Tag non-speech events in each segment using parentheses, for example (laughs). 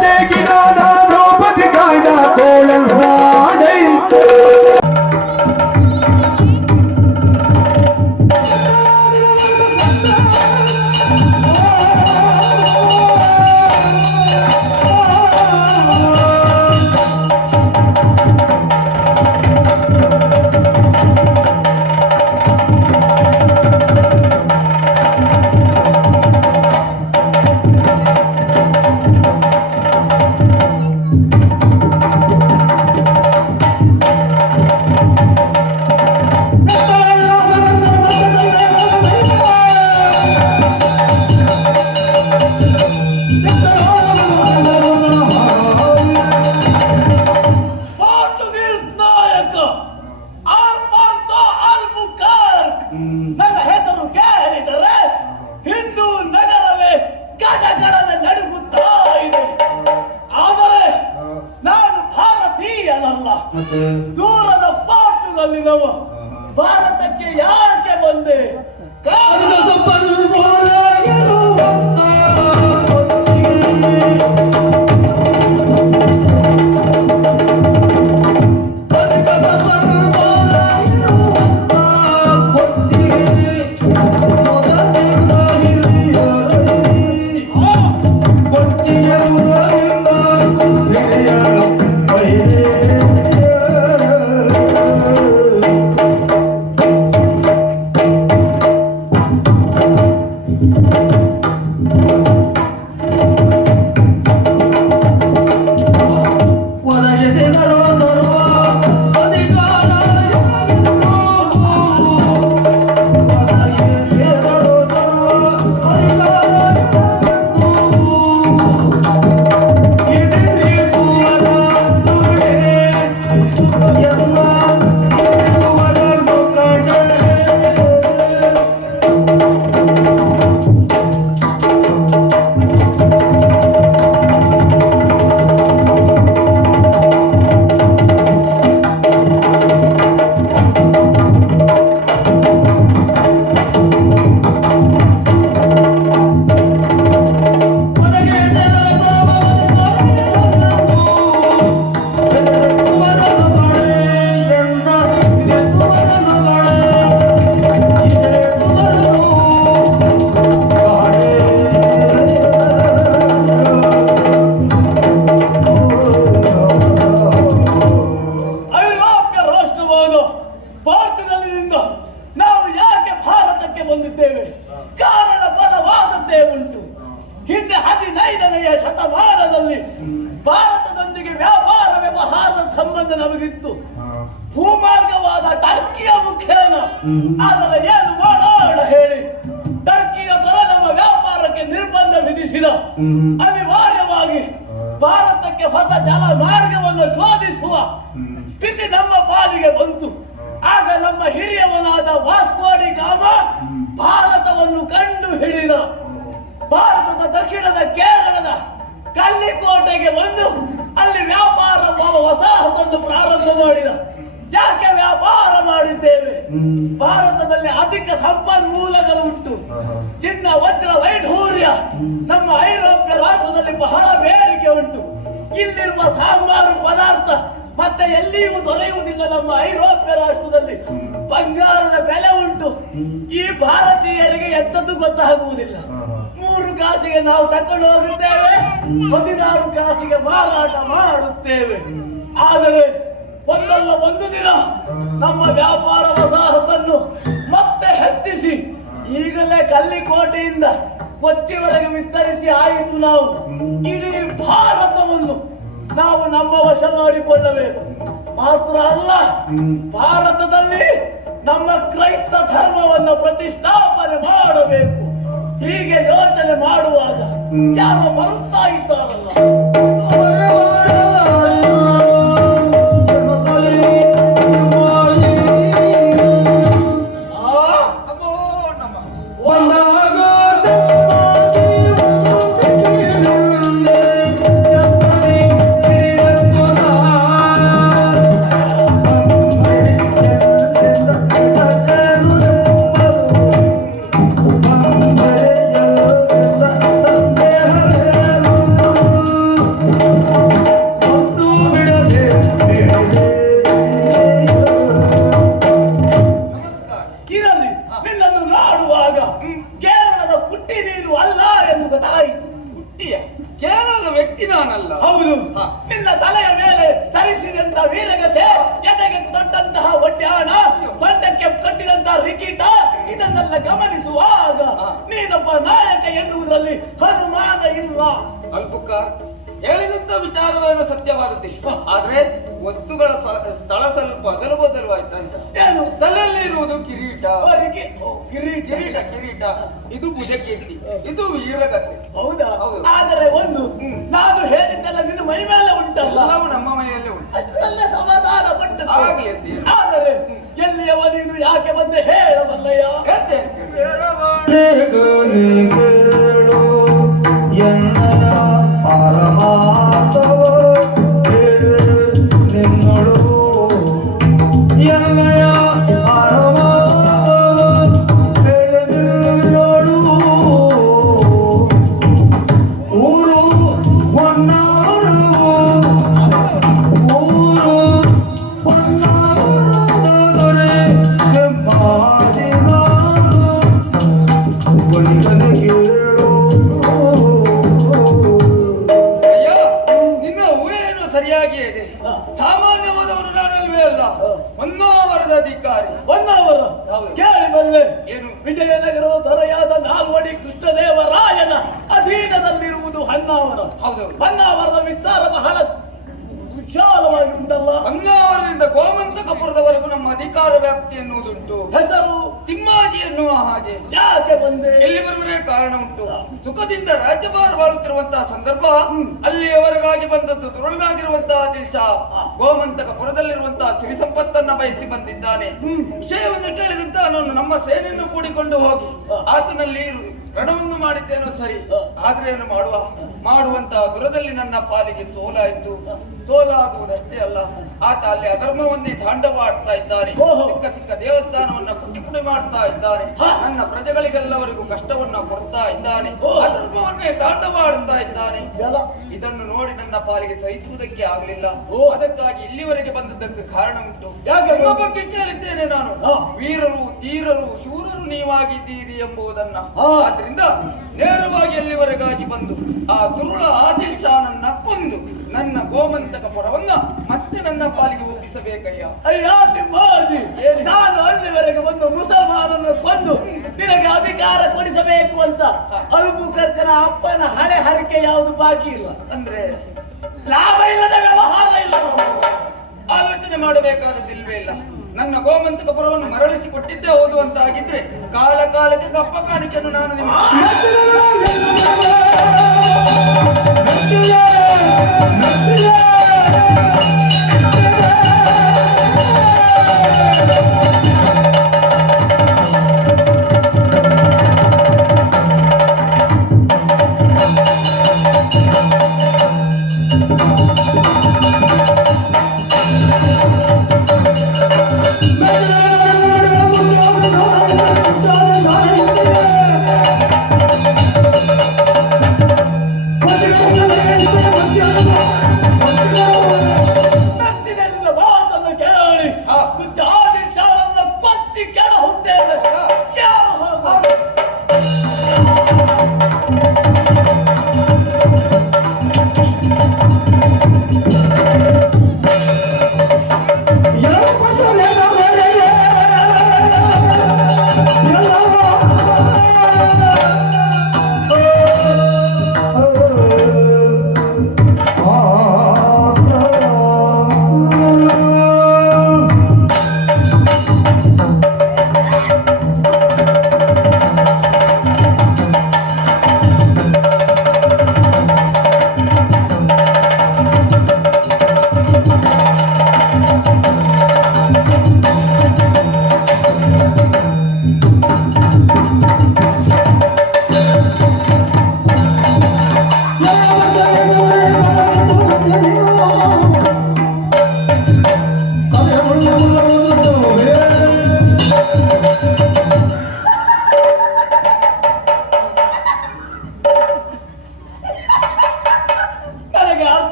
的な ನಿರ್ಬಂಧ ಅನಿವಾರ್ಯವಾಗಿ ಭಾರತಕ್ಕೆ ಹೊಸ ಜಲ ಮಾರ್ಗವನ್ನು ಶೋಧಿಸುವ ಸ್ಥಿತಿ ನಮ್ಮ ಪಾಲಿಗೆ ಬಂತು. ಆಗ ನಮ್ಮ ಹಿರಿಯವನಾದ ವಾಸ್ಕೋಡಿ ಕಾಮ ಭಾರತವನ್ನು ಕಂಡು ಹಿಡಿದ. ಭಾರತದ ದಕ್ಷಿಣದ ಕೇರಳದ ಕಲ್ಲಿಕೋಟೆಗೆ ಬಂದು ಅಲ್ಲಿ ವ್ಯಾಪಾರ ವಸಾಹತನ್ನು ಪ್ರಾರಂಭ ಮಾಡಿದ. ಯಾಕೆ ವ್ಯಾಪಾರ ಮಾಡಿದ್ದೇವೆ? ಭಾರತದಲ್ಲಿ ಅಧಿಕ ಸಂಪನ್ಮೂಲಗಳು ಉಂಟು ಚಿನ್ನ ವಜ್ರ ವೈಢೂರ್ಯ ನಮ್ಮ ಐರೋಪ್ಯ ರಾಷ್ಟ್ರದಲ್ಲಿ ಬಹಳ ಬೇಡಿಕೆ ಉಂಟು. ಇಲ್ಲಿರುವ ಸಾಂಬಾರು ಪದಾರ್ಥ ಮತ್ತೆ ಎಲ್ಲಿಯೂ ದೊರೆಯುವುದಿಲ್ಲ ನಮ್ಮ ಐರೋಪ್ಯ ರಾಷ್ಟ್ರದಲ್ಲಿ. ಬಂಗಾರದ ಬೆಲೆ ಉಂಟು. ಈ ಭಾರತೀಯರಿಗೆ ಎಂತದ್ದು ಗೊತ್ತಾಗುವುದಿಲ್ಲ. ಮೂರು ಕಾಸಿಗೆ ನಾವು ತಕೊಂಡು ಹೋಗುತ್ತೇವೆ. ಹದಿನಾರು ಕಾಸಿಗೆ ಮಾರಾಟ ಮಾಡುತ್ತೇವೆ. ಆದರೆ ಒಂದಲ್ಲ ಒಂದು ದಿನ ನಮ್ಮ ವ್ಯಾಪಾರ ವಸಾಹತನ್ನು ಮತ್ತೆ ಹೆಚ್ಚಿಸಿ ಈಗಲೇ ಕಲ್ಲಿಕೋಟೆಯಿಂದ ಕೊಚ್ಚಿವರೆಗೆ ವಿಸ್ತರಿಸಿ ಆಯಿತು ನಾವು. ಇಡೀ ಭಾರತವನ್ನು ನಾವು ನಮ್ಮ ವಶ ಮಾಡಿಕೊಳ್ಳಬೇಕು. ಮಾತ್ರ ಅಲ್ಲ, ಭಾರತದಲ್ಲಿ ನಮ್ಮ ಕ್ರೈಸ್ತ ಧರ್ಮವನ್ನು ಪ್ರತಿಷ್ಠಾಪನೆ ಮಾಡಬೇಕು. ಹೀಗೆ ಯೋಚನೆ ಮಾಡುವಾಗ ಯಾರು ಬರುತ್ತಾ ಇದ್ದಾರಲ್ಲ ಇದು ವೀರಗತೆ ಹೌದಾ? ಆದರೆ ಒಂದು ನಾನು ಹೇಳಿದ್ದೆಲ್ಲ ನಿನ್ನ ಮೈ ಮೇಲೆ ಉಂಟಲ್ಲ? ನಮ್ಮ ಮನೆಯಲ್ಲೇ ಉಂಟು. ಅಷ್ಟೆಲ್ಲ ಸಮಾಧಾನ ಪಟ್ಟು. ಆದರೆ ಎಲ್ಲಿಯವ ನೀನು ಯಾಕೆ ಬಂದೆ ಹೇಳಬಲ್ಲಯ್ಯ? ಕೇಳು ಎನ್ನಯ ಪರಮಾರ್ಥವ. ಸರಿಯಾಗಿಯೇ ಇದೆ ಹ. ನಾನಲ್ವೇ ಅಲ್ಲ. ಹೊನ್ನಾವರದ ಅಧಿಕಾರಿ ಹೊನ್ನಾವರ. ಕೇಳಿ ಬಲ್ಲೆ ಏನು? ವಿಜಯನಗರದ ದೊರೆಯಾದ ನಾಲ್ವಡಿ ಕೃಷ್ಣದೇವರಾಯನ ಅಧೀನದಲ್ಲಿರುವುದು ಹೊನ್ನಾವರ ಹೌದು. ಹೊನ್ನಾವರದ ವಿಸ್ತಾರ ಬಹಳ ವಿಶಾಲವಾಗಿ ಉಂಟಲ್ಲ ಹೊನ್ನಾವರದಿಂದ ಗೋಮಂತಕಪುರದವರೆಗೂ ನಮ್ಮ ಅಧಿಕಾರ ವ್ಯಾಪ್ತಿ ಎನ್ನುವುದುಂಟು. ಹೆಸರು? ತಿಮ್ಮಾಜಿ ಎನ್ನುವ ಹಾಗೆ. ಯಾಕೆ ಬಂದೆ? ಎಲ್ಲಿ ಬರುವರೇ ಕಾರಣ ಉಂಟು. ಸುಖದಿಂದ ರಾಜ್ಯಭಾರ ಮಾಡುತ್ತಿರುವಂತಹ ಸಂದರ್ಭ ಅಲ್ಲಿಯವರೆಗಾಗಿ ಬಂದದ್ದು ದುರುಳನಾಗಿರುವಂತಹ ದಿಲ್ಶಾ ಗೋಮಂತಕಪುರದಲ್ಲಿರುವಂತಹ ಸಿರಿ ಸಂಪತ್ತನ್ನ ಬಯಸಿ ಬಂದಿದ್ದಾನೆ. ವಿಷಯವನ್ನು ಕೇಳಿದಂತ ನಾನು ನಮ್ಮ ಸೇನೆಯನ್ನು ಕೂಡಿಕೊಂಡು ಹೋಗಿ ಆತನಲ್ಲಿ ರಣವನ್ನು ಮಾಡಿದ್ದೇನೋ ಸರಿ. ಆದ್ರೆ ಏನು ಮಾಡುವ? ಮಾಡುವಂತಹ ದುರದಲ್ಲಿ ನನ್ನ ಪಾಲಿಗೆ ಸೋಲಾಯಿತು. ಸೋಲಾಗುವುದಷ್ಟೇ ಅಲ್ಲ. ಆತ ಅಲ್ಲಿ ಅಧರ್ಮವನ್ನೇ ತಾಂಡವಾಡ್ತಾ ಇದ್ದಾನೆ ಚಿಕ್ಕ ಸಿಕ್ಕ ದೇವಸ್ಥಾನವನ್ನ ಪುಟಿ ಪುಟಿ ಮಾಡ್ತಾ ಇದ್ದಾನೆ. ನನ್ನ ಪ್ರಜೆಗಳಿಗೆಲ್ಲವರಿಗೂ ಕಷ್ಟವನ್ನ ಕೊಡ್ತಾ ಇದ್ದಾನೆ ಅಧರ್ಮವನ್ನೇ ತಾಂಡವಾಡ್ತಾ ಇದ್ದಾನೆ ಇದನ್ನು ನೋಡಿ ನನ್ನ ಪಾಲಿಗೆ ಸಹಿಸುವುದಕ್ಕೆ ಆಗಲಿಲ್ಲ. ಓ. ಅದಕ್ಕಾಗಿ ಇಲ್ಲಿವರೆಗೆ ಬಂದದ್ದಕ್ಕೆ ಕಾರಣ ಉಂಟು ಬಗ್ಗೆ ಕೇಳಿದ್ದೇನೆ ನಾನು. ವೀರರು ತೀರರು ಶೂರರು ನೀವಾಗಿದ್ದೀರಿ ಎಂಬುದನ್ನ. ಆದ್ರಿಂದ ನೇರವಾಗಿ ಅಲ್ಲಿವರೆಗಾಗಿ ಬಂದು ಆ ದುರುಳ ಆದಿಲ್ ಶಾನನ್ನ ಕೊಂದು ನನ್ನ ಗೋಮಂತಕ ಪುರವನ್ನ ಮತ್ತೆ ನನ್ನ ಪಾಲಿಗೆ ಒಪ್ಪಿಸಬೇಕಯ್ಯ. ಅಯ್ಯ ತಿಮ್ಮಾಜಿ? ನಾನು ಅಲ್ಲಿವರೆಗೆ ಒಂದು ಮುಸಲ್ಮಾನನ್ನು ಕೊಂದು ನಿನಗೆ ಅಧಿಕಾರ ಕೊಡಿಸಬೇಕು ಅಂತ ಅಲ್ಬುಕರ್ಕನ ಅಪ್ಪನ ಹಳೆ ಹರಿಕೆ ಯಾವುದು ಬಾಕಿ ಇಲ್ಲ. ಅಂದ್ರೆ? ಲಾಭ ಇಲ್ಲದ ವ್ಯವಹಾರ ಇಲ್ಲ. ಆಲೋಚನೆ ಮಾಡಬೇಕಾದದಿಲ್ವೇ ಇಲ್ಲ. ನನ್ನ ಗೋಮಂತಕ ಪುರವನ್ನು ಮರಳಿಸಿ ಕೊಟ್ಟಿದ್ದೇ ಹೌದು ಅಂತ ಕಾಲ ಕಾಲಕ್ಕೆ ಕಪ್ಪ ಕಾಣಿಕೆಯನ್ನು ನಾನು ನಿಮ್ಮ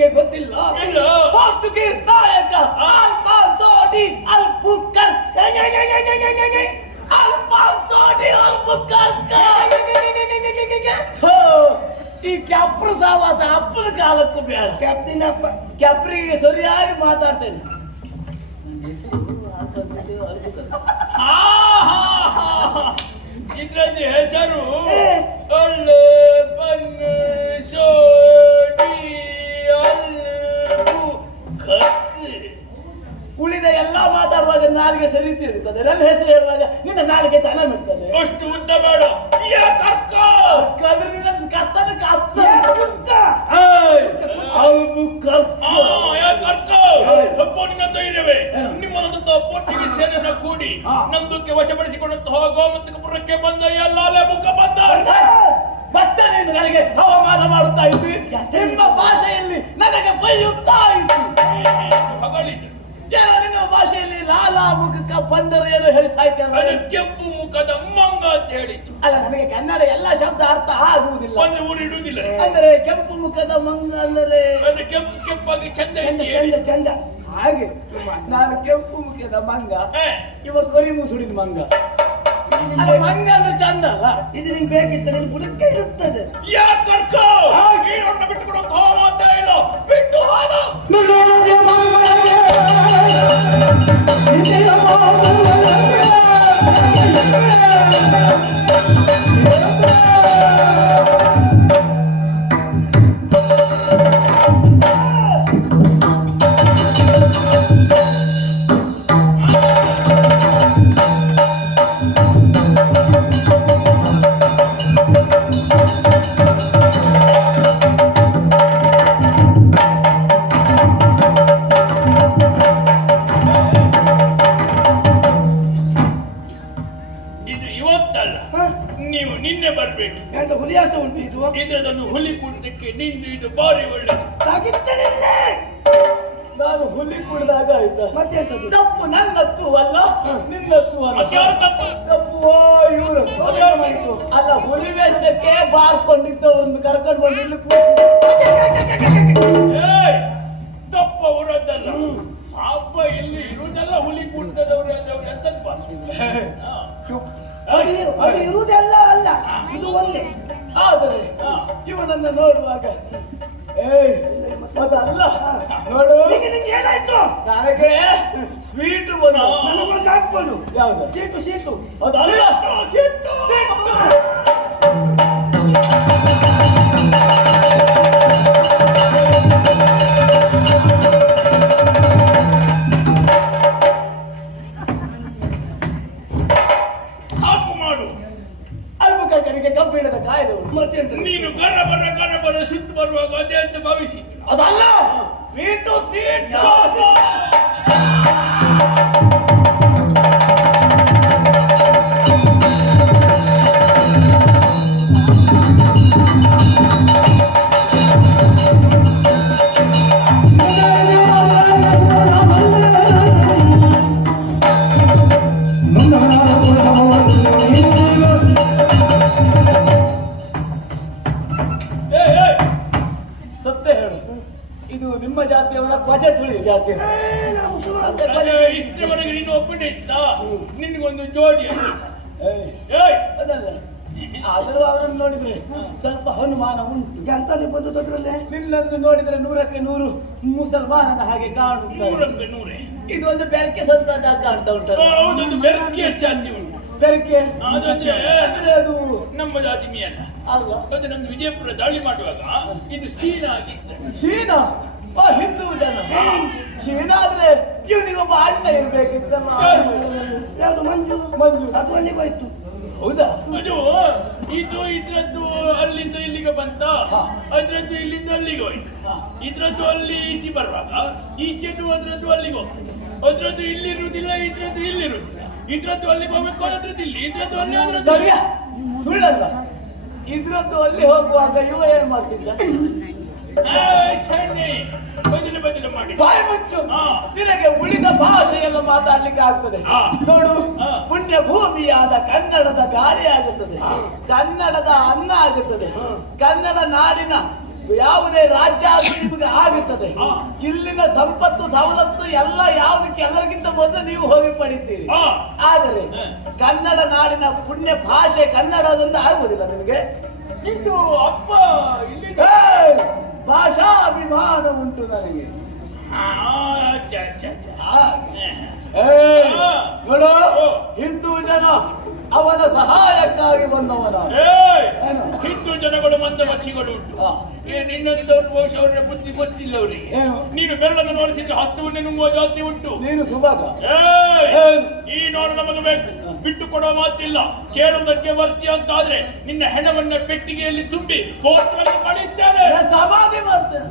ನಿನಗೆ ಗೊತ್ತಿಲ್ಲ. ಪೋರ್ಚುಗೀಸ್ ನಾಯಕ Alfonso de Albuquerque Alfonso de Albuquerque ಥೋ, ಈ ಕ್ಯಾಪ್ರ ಸಾವಾಸ ಅಪ್ಪನ ಕಾಲಕ್ಕೂ ಬೇಡ. ಕ್ಯಾಪ್ಟನ್ ಅಪ್ಪ ಕ್ಯಾಪ್ರಿಗೆ ಸರಿಯಾಗಿ ಮಾತಾಡ್ತೇನೆ. ಇದ್ರದ್ದು ಹೆಸರು ಮಾತಾಡುವಾಗ ನಾಲಿಗೆ ಸರಿ ತಿರುಗುತ್ತದೆ ನನ್ನ ಹೆಸರು ಹೇಳುವಾಗ ನಿನ್ನ ನಾಲ್ಗೆ ತನ ಬಿಡ್ತದೆ ಅಷ್ಟು ಉದ್ದ ಬೇಡ. ನಿಮ್ಮದಂತ ಪೋರ್ಚುಗೀಸ್ ಸೇನೆಯನ್ನ ಕೂಡಿ ನಂದಕ್ಕೆ ವಶಪಡಿಸಿಕೊಂಡಂತಹ ಗೋಮಂತಕಪುರಕ್ಕೆ ಬಂದ ಎಲ್ಲಾಲೆ ಮುಖ ಬಂದ. ಮತ್ತೆ ನೀನು ನನಗೆ ಹವಾಮಾನ ಮಾಡುತ್ತಾ ಇದ್ವಿ ನಿಮ್ಮ ಭಾಷೆಯಲ್ಲಿ ನನಗೆ ಬೈಯುತ್ತಾ ನಿನ್ನ ಭಾಷೆಯಲ್ಲಿ ಲಾಲಾ ಮುಖಕ್ಕೆ ಬಂದರೆ ಏನು ಹೇಳಿ ಸಾಯ್ತಲ್ಲ ಕೆಂಪು ಮುಖದ ಮಂಗ ಅಂತ ಹೇಳಿದ್ರು. ಅಲ್ಲ ನನಗೆ ಕನ್ನಡ ಎಲ್ಲ ಶಬ್ದ ಅರ್ಥ ಆಗುವುದಿಲ್ಲ. ಅಂದ್ರೆ ಊರು ಇಡುವುದಿಲ್ಲ. ಅಂದರೆ ಕೆಂಪು ಮುಖದ ಮಂಗ ಅಂದರೆ ಕೆಂಪು ಕೆಂಪಾಗಿ ಚಂದ ಚಂದ. ಚಂದ ಹಾಗೆ. ನಾನು ಕೆಂಪು ಮುಖದ ಮಂಗ ಇವ ಕೊರಿ ಮುಸುಡಿದ ಮಂಗ. ಅಲ್ಲ ಮಂಗ ಅಂದ್ರೆ ಚಂದ ಅಲ್ಲ ಇದು ನಿಂಗೆ ಬೇಕಿತ್ತು ನಿನ್ ಬುಡಕ್ಕೆ ಇರುತ್ತದೆ. ಕರ್ಕ ಅಂತ ಹೇಳು. ಬಿಟ್ಟು ಹೋಗ. ಕಾಣ್ತಾ ಉಂಟಲ್ಲ ಹೌದೊಂದು ಬೆರಕೆ ಜಾತಿ ಉಂಟು. ಬೆರಕೆ ಅದಂದ್ರೆ ಅಂದ್ರೆ ಅದು ನಮ್ಮ ಜಾತಿ ಮೀಯಲ್ಲ. ಅಲ್ವಾ? ನಮ್ದು ವಿಜಯಪುರ ದಾಳಿ ಮಾಡುವಾಗ ಇದು ಚೀನಾ ಆಗಿತ್ತು. ಚೀನಾ ಹಿಂದೂ ಜನ. ಚೀನಾ ಆದ್ರೆ ಇವನಿಗೊಬ್ಬ ಅಣ್ಣ ಇರ್ಬೇಕಿತ್ತಲ್ಲ. ಯಾವುದು ಮಂಜು? ಮಂಜು. ಅದು ಅಲ್ಲಿಗೆ ಹೋಯ್ತು. ಹೌದಾ? ಅದು ಇದು ಇದ್ರದ್ದು ಅಲ್ಲಿಂದ ಇಲ್ಲಿಗೆ ಬಂತ. ಹಾ. ಅದ್ರದ್ದು ಇಲ್ಲಿಂದ ಅಲ್ಲಿಗೆ ಹೋಯ್ತು. ಇದ್ರದ್ದು ಅಲ್ಲಿ ಈಚೆ ಬರುವಾಗ ಈಚೆದು ಅದ್ರದ್ದು ಅಲ್ಲಿಗೆ ಹೋಗ್ತದೆ ಅದ್ರದ್ದು ಇಲ್ಲಿರುವುದಿಲ್ಲ ಇದ್ರದ್ದು ಇಲ್ಲಿರುವುದಿಲ್ಲ. ಇದ್ರದ್ದು ಅಲ್ಲಿ ಹೋಗ್ಬೇಕು ಅದ್ರದ್ದು ಇಲ್ಲಿ. ಇದ್ರದ್ದು ಅಲ್ಲಿ ಅದ್ರದ್ದು ಸರಿಯಾ? ಸುಳ್ಳಲ್ಲ ಇದ್ರದ್ದು ಅಲ್ಲಿ ಹೋಗುವಾಗ ಇವ ಏನ್ ಮಾಡ್ತಿದ್ದ. ಬದಲು ಬದಲು ಮಾಡಿ. ಬಾಯಿ ಮುಚ್ಚು. ನಿನಗೆ ಉಳಿದ ಭಾಷೆಯೆಲ್ಲ ಮಾತಾಡ್ಲಿಕ್ಕೆ ಆಗ್ತದೆ. ನೋಡು. ಪುಣ್ಯ ಭೂಮಿಯಾದ ಕನ್ನಡದ ಗಾಳಿ ಆಗುತ್ತದೆ ಕನ್ನಡದ ಅನ್ನ ಆಗುತ್ತದೆ ಕನ್ನಡ ನಾಡಿನ ಯಾವುದೇ ರಾಜ್ಯ ಆದ್ರೂ ನಿಮಗೆ ಆಗುತ್ತದೆ. ಇಲ್ಲಿನ ಸಂಪತ್ತು ಸವಲತ್ತು ಎಲ್ಲ ಯಾವುದಕ್ಕೆ ಎಲ್ಲರಿಗಿಂತ ಮೊದಲು ನೀವು ಹೋಗಿ ಪಡಿತೀರಿ. ಆದರೆ ಕನ್ನಡ ನಾಡಿನ ಪುಣ್ಯ ಭಾಷೆ ಕನ್ನಡದೊಂದು ಆಗುವುದಿಲ್ಲ ನಿಮಗೆ? ಇದು ಅಪ್ಪ ಇಲ್ಲಿ ಭಾಷಾ ಭಾಷಾಭಿಮಾನ ಉಂಟು ನನಗೆ. ನೋಡು ಹಿಂದೂ ಜನ ಅವನ ಸಹಾಯಕ್ಕಾಗಿ ಬಂದವನ? ಹಿಂದೂ ಜನಗಳು ಮಂದ ಮಚ್ಚಿಗಳು ಉಂಟು. ನಿನ್ನಂತವ್ರು ಬಹುಶಃ ಅವರ ಬುದ್ಧಿ ಗೊತ್ತಿಲ್ಲ ಅವರಿಗೆ ನೀನು ಬೆರಳನ್ನು ನೋಡಿಸಿದ್ರೆ ಹಸ್ತವನ್ನೇ ನುಂಗುವ ಜಾತಿ ಉಂಟು. ನೀನು ಸುಭಾಗ! ಈ ನೋಡು ನಮಗೆ ಬೇಕು. ಬಿಟ್ಟು ಕೊಡೋ ಮಾತಿಲ್ಲ. ಕೇಳುವುದಕ್ಕೆ ಬರ್ತಿ ಅಂತ ಆದ್ರೆ ನಿನ್ನ ಹೆಣವನ್ನ ಪೆಟ್ಟಿಗೆಯಲ್ಲಿ ತುಂಬಿ ಕೋರ್ಟ್ನಲ್ಲಿ ಕಳಿಸ್ತೇನೆ. ಸಮಾಧಿ ಮಾಡ್ತೇನೆ.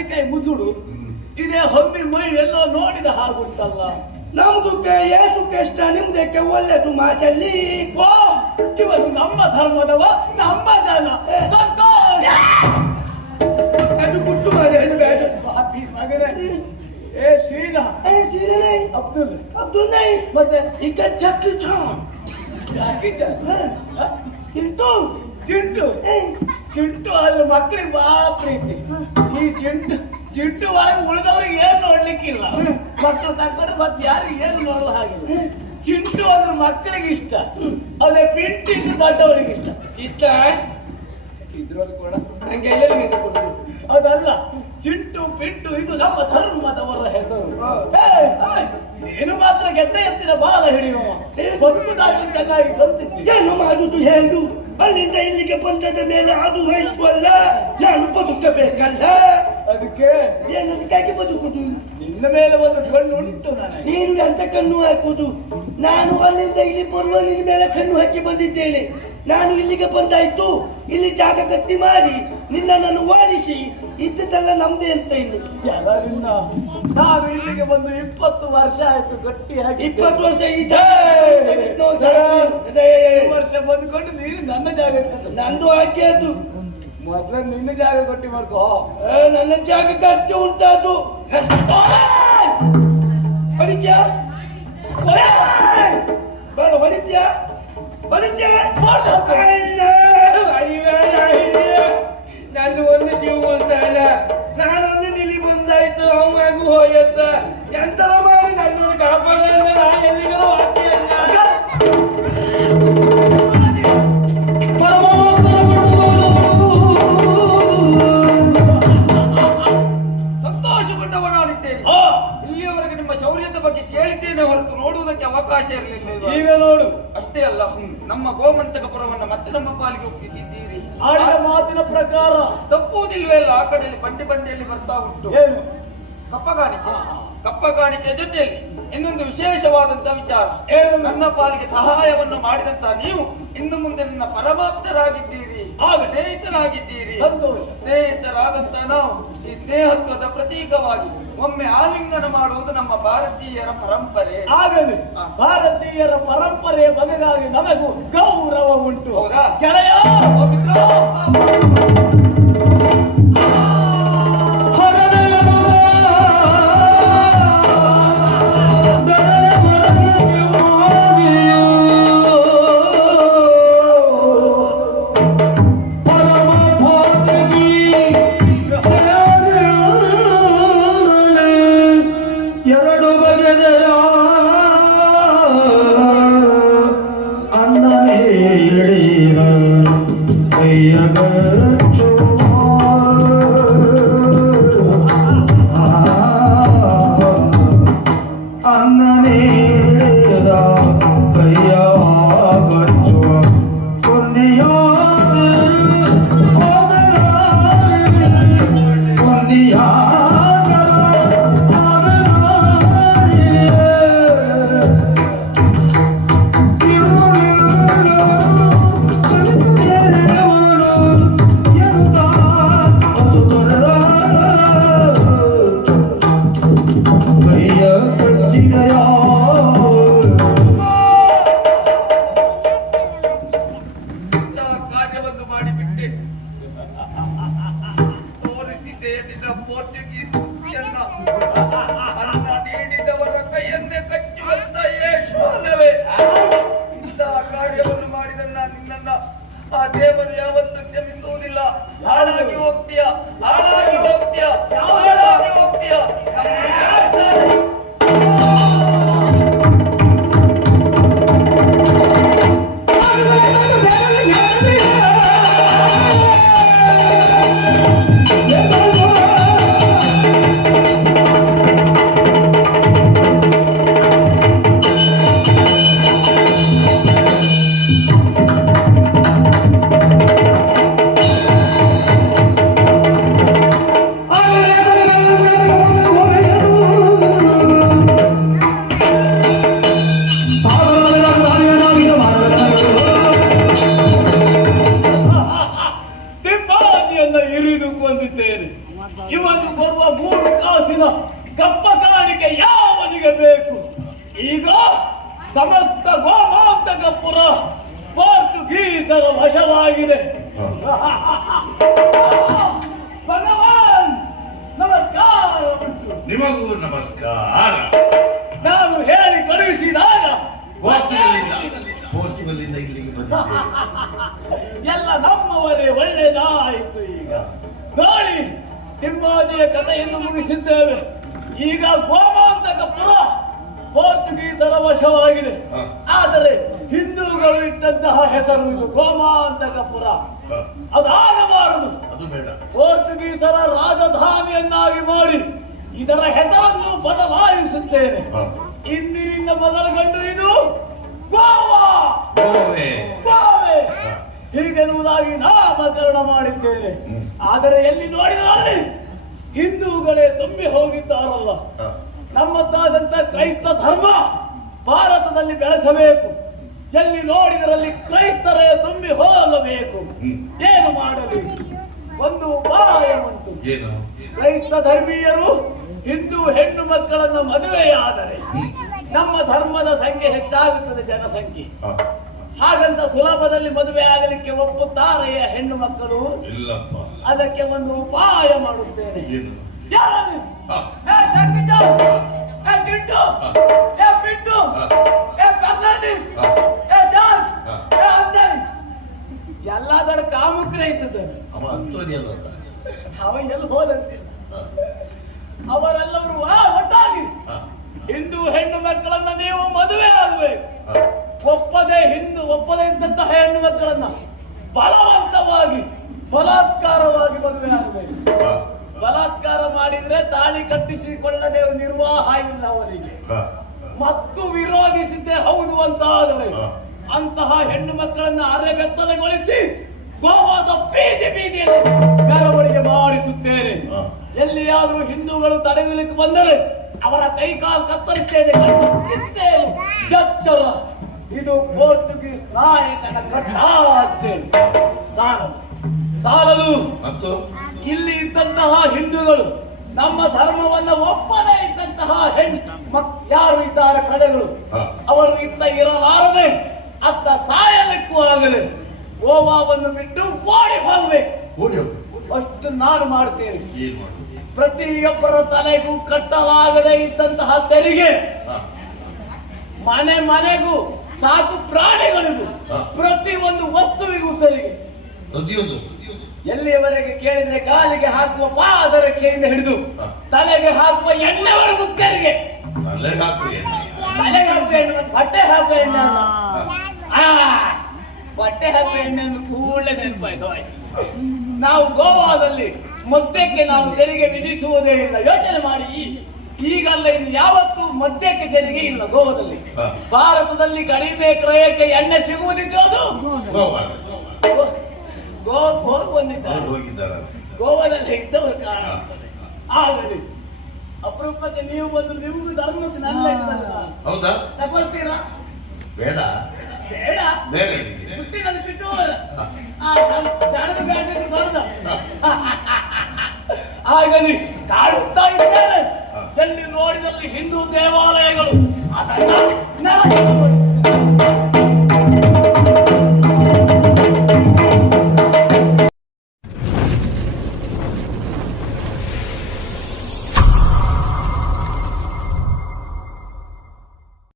ಬದ್ನಿಕಾಯಿ ಮುಸುಡು. ಇದೇ ಹೊಂದಿ ಮೈ ಎಲ್ಲೋ ನೋಡಿದ ಹಾಗುಂಟಲ್ಲ. ನಮ್ದು ಏಸು ಕೃಷ್ಣ ನಿಮ್ದಕ್ಕೆ ಒಳ್ಳೆದು ಮಾತಲ್ಲಿ. ಓ ಇವನು ನಮ್ಮ ಧರ್ಮದವ ನಮ್ಮ ಜನ. ಸಂತೋಷ. ಅದು ಗುಟ್ಟು ಬಾಪಿ ಮಗನೇ. ಏ ಶ್ರೀನಾ ಏ ಅಬ್ದುಲ್ ಅಬ್ದುಲ್. ನೈ ಮತ್ತೆ? ಈಗ ಚಕ್ರಿ ಚಾನ್ ಜಾಕಿ ಚಾನ್ ಚಿಂಟು. ಚಿಂಟು. ಏ. ಚಿಂಟು ಅಲ್ಲಿ ಮಕ್ಕಳಿಗೆ ಬಹಳ ಪ್ರೀತಿ. ಈ ಚಿಂಟು ಚಿಂಟು ಒಳಗೆ ಉಳಿದವ್ರಿಗೆ ಏನ್ ನೋಡ್ಲಿಕ್ಕಿಲ್ಲ. ಮಕ್ಕಳು ತಗೊಂಡು ಮತ್ತೆ ಯಾರಿಗೆ ಏನು ನೋಡುವ ಹಾಗೆ ಚಿಂಟು ಅಂದ್ರೆ ಮಕ್ಕಳಿಗೆ ಇಷ್ಟ. ಅದೇ ಪಿಂಟು ಇದ್ರೆ ದೊಡ್ಡವರಿಗೆ ಇಷ್ಟ. ಇಷ್ಟ ಇದ್ರಲ್ಲಿ ಕೂಡ. ನಂಗೆ ಅದಲ್ಲ ಚಿಂಟು ಪಿಂಟು ಇದು ನಮ್ಮ ಧರ್ಮದವರ ಹೆಸರು. ಏನು ನೀನು ಮಾತ್ರ ಗೆದ್ದ ಎತ್ತಿನ ಬಾಲ ಹಿಡಿಯುವ. ಒಂದು ಚೆನ್ನಾಗಿ ಕಲ್ತಿದ್ದೀನಿ ಏನು ಮಾಡುದು ಹೇಳು? ಅಲ್ಲಿಂದ ಇಲ್ಲಿಗೆ ಬಂದದ ಮೇಲೆ ಅದು ವಹಿಸುವಲ್ಲ ನಾನು ಬದುಕಬೇಕಲ್ಲ? ಅದಕ್ಕೆ? ಏನದಕ್ಕಾಗಿ ಬದುಕುದು? ನಿನ್ನ ಮೇಲೆ ಒಂದು ಕಣ್ಣು ಉಂಟು ನನಗೆ. ನೀನು ಅಂತ ಕಣ್ಣು ಹಾಕುದು. ನಾನು ಅಲ್ಲಿಂದ ಇಲ್ಲಿ ಬರುವ ನಿನ್ನ ಮೇಲೆ ಕಣ್ಣು ಹಾಕಿ ಬಂದಿದ್ದೇನೆ. ನಾನು ಇಲ್ಲಿಗೆ ಬಂದಾಯ್ತು. ಇಲ್ಲಿ ಜಾಗ ಗಟ್ಟಿ ಮಾಡಿ. ನಿನ್ನನ್ನು ಓಡಿಸಿ ಇದ್ದಲ್ಲ ನಮ್ದೇ ಅಂತ ಇಲ್ಲಿ ಯಾರಿಂದ ನಾನು ಇಲ್ಲಿಗೆ ಬಂದು ಇಪ್ಪತ್ತು ವರ್ಷ ಆಯ್ತು ಗಟ್ಟಿಯಾಗಿ ಇಪ್ಪತ್ತು ವರ್ಷ ವರ್ಷ ಬಂದ್ಕೊಂಡು ನೀನು ನನ್ನ ಜಾಗ. ನಂದು ಹಾಕಿ ಅದು. ಮೊದ್ಲ ನಿನ್ನ ಜಾಗ ಗಟ್ಟಿ ಮಾಡ್ಕೋ. ನನ್ನ ಜಾಗ ಗಟ್ಟಿ ಉಂಟಾದು ಹೊಡಿತ್ಯಾ ಬರ ಹೊಡಿತ್ಯಾ ಹೊಡಿತ್ಯಾ ನಮ್ಮ ಗೋಮಂತಕ ಪುರವನ್ನು ಮತ್ತೆ ನಮ್ಮ ಪಾಲಿಗೆ ಒಪ್ಪಿಸಿದ್ದೀರಿ ಆಡಿದ ಮಾತಿನ ಪ್ರಕಾರ ತಪ್ಪುವುದಿಲ್ವೇ ಅಲ್ಲ ಆ ಕಡೆಯಲ್ಲಿ ಬಂಡಿ ಬಂಡಿಯಲ್ಲಿ ಬರ್ತಾ ಉಂಟು ಏನು ಕಪ್ಪಗಾಣಿಕೆ. ಕಪ್ಪಗಾಣಿಕೆ ಜೊತೆಯಲ್ಲಿ ಇನ್ನೊಂದು ವಿಶೇಷವಾದಂತ ವಿಚಾರ ಏನು? ನನ್ನ ಪಾಲಿಗೆ ಸಹಾಯವನ್ನು ಮಾಡಿದಂತ ನೀವು ಇನ್ನು ಮುಂದೆ ನನ್ನ ಪರಮಾಪ್ತರಾಗಿದ್ದೀರಿ. ಸ್ನೇಹಿತರಾಗಿದ್ದೀರಿ ಸಂತೋಷ. ಸ್ನೇಹಿತರಾದಂತ ನಾವು ಈ ಸ್ನೇಹತ್ವದ ಪ್ರತೀಕವಾಗಿ ಒಮ್ಮೆ ಆಲಿಂಗನ ಮಾಡುವುದು ನಮ್ಮ ಭಾರತೀಯರ ಪರಂಪರೆ. ಆಗಲಿ. ಭಾರತೀಯರ ಪರಂಪರೆ ಬದಲಾಗಿ ನಮಗೂ ಗೌರವ ಉಂಟು. ಹೌದಾ? ಗೆಳೆಯ! ನಿನ್ನನ್ನ ಆ ದೇವರು ಯಾವತ್ತೂ ಕ್ಷಮಿಸುವುದಿಲ್ಲ. ಹಾಳಾಗಿ ಹೋಗ್ತೀಯ ಹಾಳಾಗಿ ಹೋಗ್ತೀಯ ಹಾಳಾಗಿ ಹೋಗ್ತೀಯ. ಇರಿದು ಕೊಂದಿದ್ದೇನೆ ಇವನು ಬರುವ ಮೂರು ಕಾಸಿನ ಕಪ್ಪ ಕಾಣಿಕೆ ಯಾವನಿಗೆ ಬೇಕು? ಈಗ ಸಮಸ್ತ ಗೋಮಾಂತಕಪುರ ಪೋರ್ಟುಗೀಸರ ವಶವಾಗಿದೆ. (laughs) ಭಗವಾನ್ ನಮಸ್ಕಾರ ನಿಮಗೂ ನಮಸ್ಕಾರ. ನಾನು ಹೇಳಿ ಕಳುಹಿಸಿದಾಗ ಪೋರ್ಚುಗಲ್ನಿಂದ ಇಲ್ಲಿಗೆ ಬಂದಿದ್ದೇವೆ. (laughs) ಎಲ್ಲ ನಮ್ಮವರೇ ಒಳ್ಳೆಯದಾಯಿತು ಈಗ. ನೋಡಿ ತಿಮ್ಮಾಜಿಯ ಕಥೆಯನ್ನು ಮುಗಿಸಿದ್ದೇವೆ. ಈಗ ಗೋಮಾಂತಕಪುರ ಪೋರ್ಚುಗೀಸರ ವಶವಾಗಿದೆ ಆದರೆ ಹಿಂದೂಗಳು ಇಟ್ಟಂತಹ ಹೆಸರು ಇದು ಗೋಮಾಂತಕಪುರ ಪುರ. ಅದಾಗಬಾರದು. ಪೋರ್ಚುಗೀಸರ ರಾಜಧಾನಿಯನ್ನಾಗಿ ಮಾಡಿ ಇದರ ಹೆಸರನ್ನು ಬದಲಾಯಿಸುತ್ತೇನೆ. ಇಂದಿನಿಂದ ಮೊದಲುಗೊಂಡು ಇದು ಗೋವಾ. ಹೀಗೆನ್ನುವುದಾಗಿ ನಾಮಕರಣ ಮಾಡಿದ್ದೇನೆ. ಆದರೆ ಎಲ್ಲಿ ನೋಡಿದಲ್ಲಿ ಹಿಂದೂಗಳೇ ತುಂಬಿ ಹೋಗಿದ್ದಾರಲ್ಲ. ಹ, ನಮ್ಮದಾದಂತ ಕ್ರೈಸ್ತ ಧರ್ಮ ಭಾರತದಲ್ಲಿ ಬೆಳೆಸಬೇಕು. ಎಲ್ಲಿ ನೋಡಿದರಲ್ಲಿ ಕ್ರೈಸ್ತರೇ ತುಂಬಿ ಹೋಗಬೇಕು. ಏನು ಮಾಡಲಿ? ಒಂದು ಉಪಾಯ ಉಂಟು. ಕ್ರೈಸ್ತ ಧರ್ಮೀಯರು ಹಿಂದೂ ಹೆಣ್ಣು ಮಕ್ಕಳನ್ನ ಮದುವೆಯಾದರೆ ನಮ್ಮ ಧರ್ಮದ ಸಂಖ್ಯೆ ಹೆಚ್ಚಾಗುತ್ತದೆ ಜನಸಂಖ್ಯೆ. ಹಾಗಂತ ಸುಲಭದಲ್ಲಿ ಮದುವೆ ಆಗಲಿಕ್ಕೆ ಒಪ್ಪುತ್ತಾರೆಯೇ ಹೆಣ್ಣು ಮಕ್ಕಳು? ಇಲ್ಲಪ್ಪ. ಅದಕ್ಕೆ ಒಂದು ಉಪಾಯ ಮಾಡುತ್ತೇನೆ. ಏನು? ಹ, ಏ ಜಗ್ಗಿಜ! ಏ ಚಿಂಟು! ಏ ಪಿಂಟು! ಏ ಫರ್ನಾಂಡಿಸ್! ಏ ಜಾರ್ಜ್! ಏ ಅಂಜಲಿ! ಎಲ್ಲ ದೊಡ್ಡ ಕಾಮುಕ್ರೆ ಇದ್ದದ್ದು ಅವ ಅಂತೋನಿಯಲ್ಲ ಅವ ಎಲ್ಲಿ ಹೋದಂತಿಲ್ಲ ಅವರೆಲ್ಲರೂ ಆ ಒಟ್ಟಾಗಿ. ಹ, ಹಿಂದೂ ಹೆಣ್ಣು ಮಕ್ಕಳನ್ನ ನೀವು ಮದುವೆ ಆಗಬೇಕು. ಹ, ಒಪ್ಪದೆ ಹಿಂದೂ ಒಪ್ಪದೆ ಇದ್ದಂತಹ ಹೆಣ್ಣು ಮಕ್ಕಳನ್ನ ಬಲವಂತವಾಗಿ ಬಲಾತ್ಕಾರವಾಗಿ ಮದುವೆ ಆಗಬೇಕು. ಬಲಾತ್ಕಾರ ಮಾಡಿದ್ರೆ ತಾಳಿ ಕಟ್ಟಿಸಿಕೊಳ್ಳದೆ ನಿರ್ವಾಹ ಇಲ್ಲ ಅವರಿಗೆ. ಮತ್ತು ವಿರೋಧಿಸಿದ್ದೆ ಹೌದು ಅಂತ ಆದರೆ ಅಂತಹ ಹೆಣ್ಣು ಮಕ್ಕಳನ್ನ ಅರೆಬೆತ್ತಲೆಗೊಳಿಸಿ ಗೋವಾದ ಬೀದಿ ಬೀದಿಯಲ್ಲಿ ಮೆರವಣಿಗೆ ಮಾಡಿಸುತ್ತೇನೆ. ಎಲ್ಲಿಯಾದರೂ ಹಿಂದೂಗಳು ತಡೆಯಲಿಕ್ಕೆ ಬಂದರೆ ಅವರ ಕೈಕಾಲು ಕತ್ತರಿಸ್ತೇನೆ. ಇದು ಪೋರ್ಚುಗೀಸ್ ನಾಯಕನ ಕಟ್ಟಾಜ್ಞೆ ಸಾಲದು. ಸಾಲದು. ಮತ್ತು? ಇಲ್ಲಿ ಇದ್ದಂತಹ ಹಿಂದೂಗಳು ನಮ್ಮ ಧರ್ಮವನ್ನ ಒಪ್ಪದೇ ಇದ್ದಂತಹ ಹೆಣ್ಣು ಯಾರು ಇದ್ದಾರೆ ಪ್ರಜೆಗಳು ಹ. ಅವರು ಇತ್ತ ಇರಲಾರದೆ ಅತ್ತ ಸಾಯಲಿಕ್ಕೂ ಆಗಲಿ ಗೋವಾವನ್ನು ಬಿಟ್ಟು ಓಡಿ ಹೋಗ್ಬೇಕು. ಅಷ್ಟು ನಾನು ಮಾಡ್ತೇನೆ. ಪ್ರತಿಯೊಬ್ಬರ ತಲೆಗೂ ಕಟ್ಟಲಾಗದೆ ಇದ್ದಂತಹ ತೆರಿಗೆ. ಮನೆ ಮನೆಗೂ ಸಾಕು ಪ್ರಾಣಿಗಳಿಗೂ. ಪ್ರತಿ ಒಂದು ವಸ್ತುವಿಗೂ ತೆರಿಗೆ. ಪ್ರತಿಯೊಂದು. ಎಲ್ಲಿಯವರೆಗೆ ಕೇಳಿದ್ರೆ ಕಾಲಿಗೆ ಹಾಕುವ ಪಾದರಕ್ಷೆಯಿಂದ ಹಿಡಿದು ತಲೆಗೆ ಹಾಕುವ ಎಣ್ಣೆವರೆಗೂ ತೆರಿಗೆ. ತಲೆಗೆ ಹಾಕುವ ಎಣ್ಣೆ. ಮತ್ತು ಬಟ್ಟೆ ಹಾಕುವ ಎಣ್ಣೆ ಬಟ್ಟೆ ಹಾಕುವ ಎಣ್ಣೆ ಅಂದ್ರೆ ಕೂಡಲೇ ನೆನಪಾಯ್ತು ನಾವು ಗೋವಾದಲ್ಲಿ ಮೊತ್ತಕ್ಕೆ ನಾವು ತೆರಿಗೆ ವಿಧಿಸುವುದೇ ಇಲ್ಲ. ಯೋಚನೆ ಮಾಡಿ. ಈಗಲ್ಲ ಇನ್ನು ಯಾವತ್ತು ಮದ್ಯಕ್ಕೆ ತೆರಿಗೆ ಇಲ್ಲ ಗೋವಾದಲ್ಲಿ. ಭಾರತದಲ್ಲಿ ಕಡಿಮೆ ಕ್ರಯಕ್ಕೆ ಎಣ್ಣೆ ಸಿಗುವುದಿದ್ರೆ ಅದು ಹೋಗಿ ಬಂದಿದ್ದಾರೆ. ಗೋವಾದಲ್ಲಿ ಇದ್ದವರು ಕಾರಣ. ಆಗಲಿ ಅಪರೂಪಕ್ಕೆ ನೀವು ಬಂದು ನಿಮಗೂ ಧರ್ಮಕ್ಕೆ ನನ್ನ ಹೌದಾ? ತಗೊಳ್ತೀರಾ? ಬೇಡ. ಬೇಡ. ಬೇಡ. ಹುಟ್ಟಿನಲ್ಲಿ ಬಿಟ್ಟು ಆ ಸಣ್ಣ- ಸಣ್ಣದು ಬೇಡ ದೊಡ್ಡದ ಆಗಲಿ ಕಾಡುತ್ತಾ ಇದ್ದೇನೆ. ಎಲ್ಲಿ ನೋಡಿದಲ್ಲಿ ಹಿಂದೂ ದೇವಾಲಯಗಳು.